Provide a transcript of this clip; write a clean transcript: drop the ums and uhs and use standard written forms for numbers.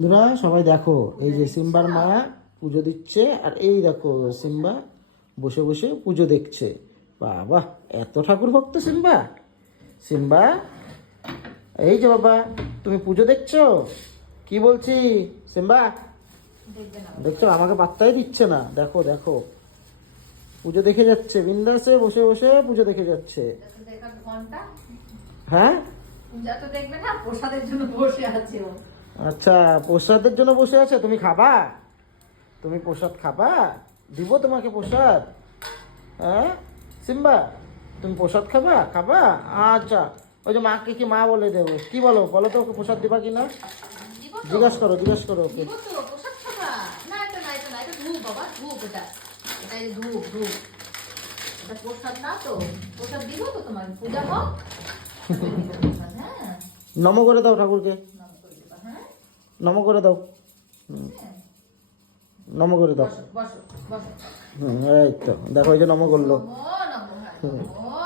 বন্ধুরা সবাই দেখো, এই যে সিম্বার মা পুজো দিচ্ছে, আর এই দেখো সিম্বা বসে বসে পুজো দেখছে। বাবা, এত ঠাকুর ভক্ত সিম্বা! সিম্বা, এই যে বাবা, তুমি পুজো দেখছো? কি বলছি সিম্বা? দেখছো, আমাকে পাত্তাই দিচ্ছে না। দেখো দেখো, পুজো দেখে যাচ্ছে, বিন্দাসে বসে বসে পুজো দেখে যাচ্ছে। হ্যাঁ, দেখবে না, প্রসাদের জন্য বসে আছে ও। আচ্ছা, প্রসাদের জন্য বসে আছে। তুমি খাবা? তুমি প্রসাদ খাবা? দিব তোমাকে প্রসাদ। হ্যাঁ সিম্বা, তুমি প্রসাদ খাবা? খাবা? আচ্ছা, ওই যে মাকে কি মা বলে দেবো, কি বলো বলো তো, ওকে প্রসাদ দিবা কিনা? দিব তো? জিজ্ঞাসা করো ওকে। দিব তো, প্রসাদ খাবা? না, এটা না, এটা না, এটা ধূপ বাবা, ধূপ এটা। এটা এই ধূপ, ধূপ। এটা প্রসাদ না তো। প্রসাদ দিব তো তোমার, পূজা হোক। প্রসাদ, হ্যাঁ। নম করে দাও ঠাকুরকে, নাম করে দিবা, হ্যাঁ? নম করে দাও। হ্যাঁ। নম করে দাও। বসো, বসো, বসো। এই তো দেখো, এই যে নম করলো। নমো, নমো, হ্যাঁ, নমো।